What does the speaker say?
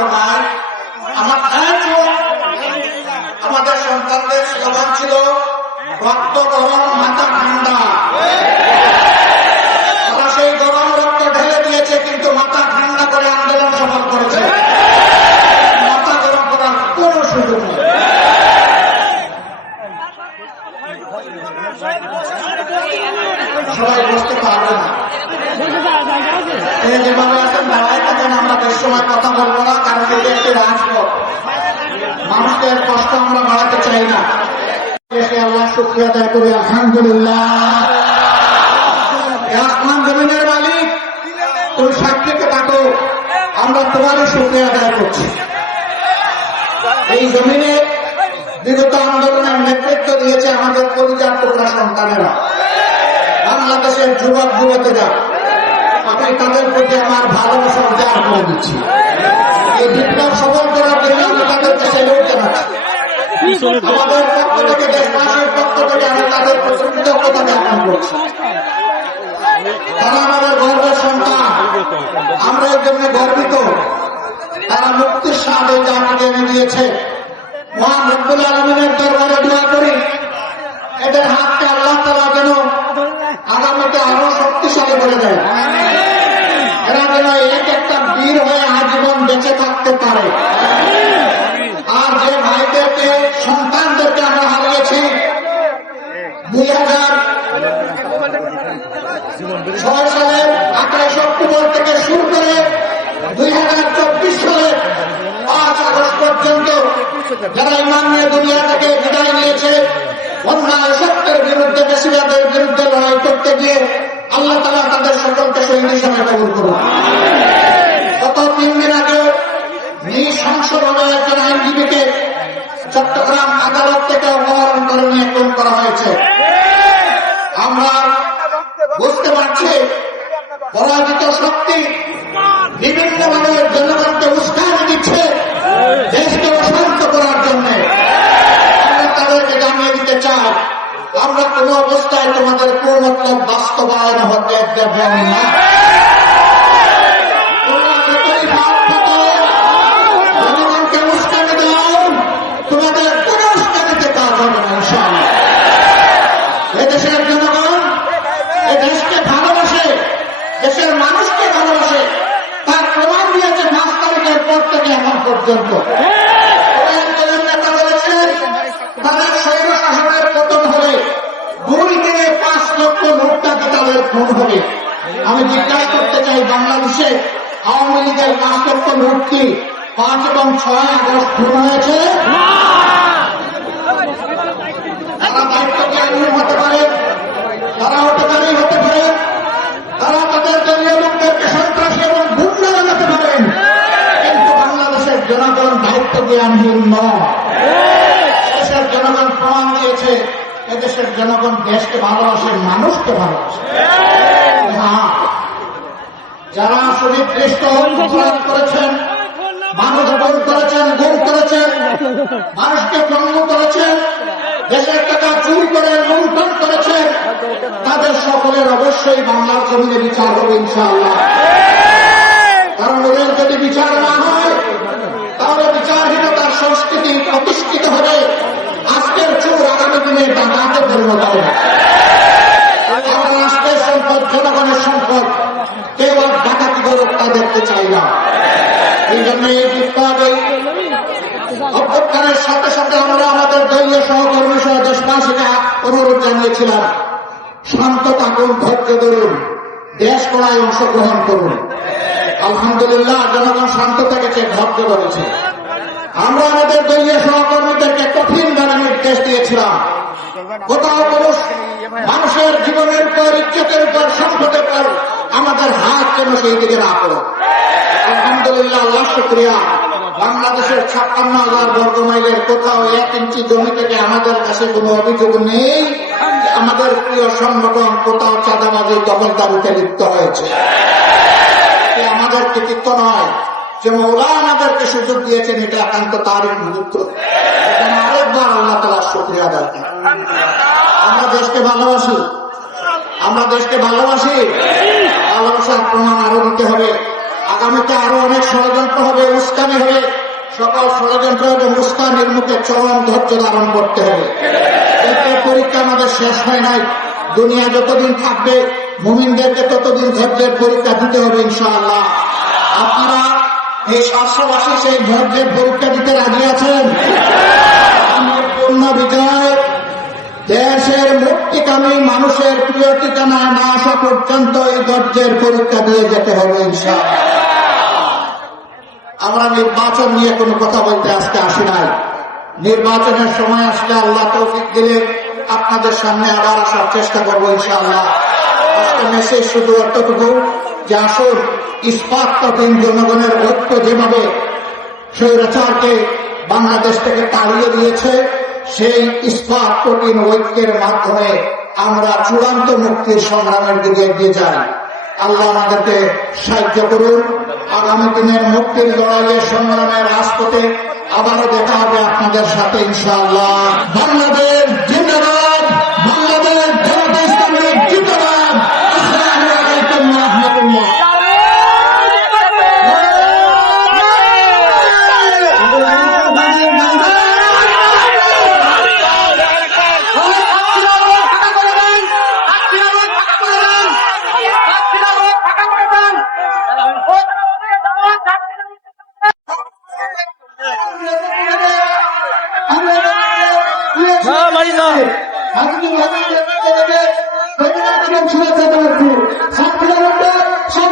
আমার হ্যাঁ, আমাদের সন্তানদের স্লোগান ছিল রক্ত গরম মাথা ঠান্ডা তারা সেই গরম রক্ত ঢেলে দিয়েছে কিন্তু মাথা ঠান্ডা করে আন্দোলন সফল করেছে মাথা গরম করার কোন সুযোগ নেই সবাই বুঝতে পারবে না তিনি যেভাবে আছেন দাঁড়ায় থাকেন আমরা বেশ সময় কথা বলব না কারণ এটি একটি রাজপথ মানুষের কষ্ট আমরা বাড়াতে চাই না দেশে আল্লাহ শুক্রিয়া আদায় করি আলহামদুলিল্লাহ। আসমান জমিনের মালিক তুমি সাক্ষীকে থাকো আমরা তোমারই শুক্রিয়া আদায় করছি। এই জমিনে বিগত আন্দোলনের নেতৃত্ব দিয়েছে আমাদের পরিবার টুকরা সন্তানেরা। বাংলাদেশের যুবক, যুবতীরা, আমি তাদের প্রতি আমার ভালোবাসা উজাড় করে দিচ্ছি এই বিপ্লব সফল করার জন্য আমি তাদেরকে সেলুট জানাচ্ছি আমাদের পক্ষ থেকে দেশবাসীর পক্ষ থেকে আমি তাদের প্রতি কৃতজ্ঞতা করছি। তারা আমাদের গর্বের সন্তান। আমরা এর জন্য গর্বিত। তারা মুক্তির স্বাদ এই এনে দিয়েছে। মহান রব্বুল আলমিনের দরবারে দোয়া করি। এদের হাতকে আল্লাহ তালা যেন আগামীতে আরও শক্তিশালী করে দেয় এরা যেন এক একটা বীর হয়ে আজীবন বেঁচে থাকতে পারে। দুই হাজার ছয় আঠাইশ অক্টোবর থেকে শুরু করে দুই হাজার চব্বিশ সালের পাঁচ আগস্ট পর্যন্ত যারা ইমান নিয়ে দুনিয়া থেকে বিদায় নিয়েছে। অন্যায় সত্যের বিরুদ্ধে বেশিরভাগের বিরুদ্ধে লড়াই করতে গিয়ে আল্লাহ তালা তাদের সকলকে শহীদ হিসাবে কবুল করুন গত তিন দিন আগে নৃশংসভাবে একজন আইনজীবীকে চট্টগ্রাম আদালত থেকে অপহরণ করে নিয়ে করা হয়েছে আমরা বুঝতে পারছি পরাজিত শক্তি বিভিন্ন ভাবে জনগণকে উস্কানি দিচ্ছে দেশকে অশান্ত করার জন্য আমরা তাদেরকে জানিয়ে দিতে চাই আমরা কোন অবস্থায় তোমাদের পূর্ণত্ব বাস্তবায়ন হতে দেব না। কোন দেশের মানুষকে ভালোবাসে, তার প্রমাণ দিয়েছে পাঁচ তারিখের পর থেকে এখন পর্যন্ত আন্দোলন নেতা বলেছেন তাদের স্বৈর শাসনের পতন হবে দুই দিনে পাঁচ লক্ষ মুক্তাকে তাদের খুন হবে আমি জিজ্ঞাসা করতে চাই বাংলাদেশে আওয়ামী লীগের লক্ষ মুক্তি পাঁচ এবং ছয় আগস্ট খুন হয়েছে? তারা দায়িত্ব জ্ঞানী হতে পারে, তারা হতে পারে হতে পারে। তারা তাদের দলীয় লোকদেরকে সন্ত্রাসী এবং গুন্ডা বানাতে পারেন কিন্তু বাংলাদেশের জনগণ দায়িত্ব জ্ঞানহীন নয়। দেশের জনগণ প্রমাণ দিয়েছে, এদেশের জনগণ দেশকে ভালোবাসে, মানুষকে ভালোবাসে। হ্যাঁ। যারা সুনির্দিষ্ট অপরাধ করেছেন, মানুষ ভুল করেছেন, গুম করেছেন, মানুষকে ভঙ্গ করেছেন, দেশের টাকা চুরি করে লুণ্ঠন করেছেন, তাদের সকলের অবশ্যই বাংলার জমিনে বিচার হবে ইনশাআল্লাহ। কারণ ওদের যদি বিচার না হয়, তাহলে বিচারহীনতার সংস্কৃতি প্রতিষ্ঠিত হবে। আজকের চোর আগামী দিনে ডাকাতে পরিণত হবে আমরা রাষ্ট্রের সম্পদ জনগণের সম্পদ কেউ আর ডাকাতি করে তা দেখতে চাই না এই অভ্যুত্থানের সাথে সাথে আমরা আমাদের দলীয় সহকর্মী সহ দেশবাসীকে অনুরোধ জানিয়েছিলাম, শান্ত থাকুন, ধৈর্য ধরুন, দেশ করায় অংশগ্রহণ করুন। আলহামদুলিল্লাহ, জনগণ শান্ত থেকেছে, ধৈর্য ধরেছে। আমরা আমাদের দলীয় সহকর্মীদেরকে কঠিন ভাবে নির্দেশ দিয়েছিলাম। কোথাও মানুষ মানুষের জীবনের উপর, ইজ্জতের উপর, সম্পদের উপর আমাদের হাত কেন সেই দিকে না পড়ে আলহামদুলিল্লাহ আল্লাহ শুক্রিয়া। বাংলাদেশের ছাপ্পান্ন হাজার বর্গ মাইলের কোথাও এক ইঞ্চি জমি থেকে আমাদের কাছে কোনো অভিযোগ নেই আমাদের প্রিয় সংগঠন কোথাও চাঁদাবাজি, দখলদারিতে লিপ্ত হয়েছে। আমাদের কৃতিত্ব নয়। যে মৌলা আমাদেরকে সুযোগ দিয়েছেন, এটা একান্ত তারই গুরুত্ব আরেকবার আল্লাহ তালা শুক্রিয়া আদায় করেন। আমরা দেশকে ভালোবাসি। আমরা দেশকে ভালোবাসি। ভালোবাসার প্রমাণ আরও দিতে হবে। আগামীতে আরও অনেক ষড়যন্ত্র হবে, উস্কানি হবে। সকল ষড়যন্ত্র এবং উস্কানির মুখে চরম ধৈর্য ধারণ করতে হবে। পরীক্ষা আমাদের শেষ হয় নাই। দুনিয়া যতদিন থাকবে, মুমিনদেরকে ততদিন ধৈর্যের পরীক্ষা দিতে হবে ইনশাআল্লাহ। আপনারা এই শাস্ত্রবাসী সেই ধৈর্যের পরীক্ষা দিতে রাজি আছেন? দেশের মুক্তিকামী মানুষের প্রিয় ঠিকানায় না আসা পর্যন্ত এই ধৈর্যের পরীক্ষা দিয়ে যেতে হবে ইনশাআল্লাহ। আমরা নির্বাচন নিয়ে কোনো কথা বলতে আজকে আসি নাই। নির্বাচনের সময় আসলে আল্লাহ তৌফিক দিলে আপনাদের সামনে আবার আসার চেষ্টা করব ইনশাআল্লাহ। মেসেজ শুধু অতটুকু যে আসুন ইস্পাত কঠিন জনগণের ঐক্য যেভাবে স্বৈরাচারকে বাংলাদেশ থেকে তাড়িয়ে দিয়েছে, সেই ইস্পাত কঠিন ঐক্যের মাধ্যমে আমরা চূড়ান্ত মুক্তির সংগ্রামের দিকে এগিয়ে যাই। আল্লাহ আমাদেরকে সাহায্য করুন। আগামী দিনের মুক্তির লড়াইয়ে সংগ্রামের রাজপথে আবারও দেখা হবে আপনাদের সাথে ইনশাআল্লাহ। বাংলাদেশ পারি না ছাত্ররা সব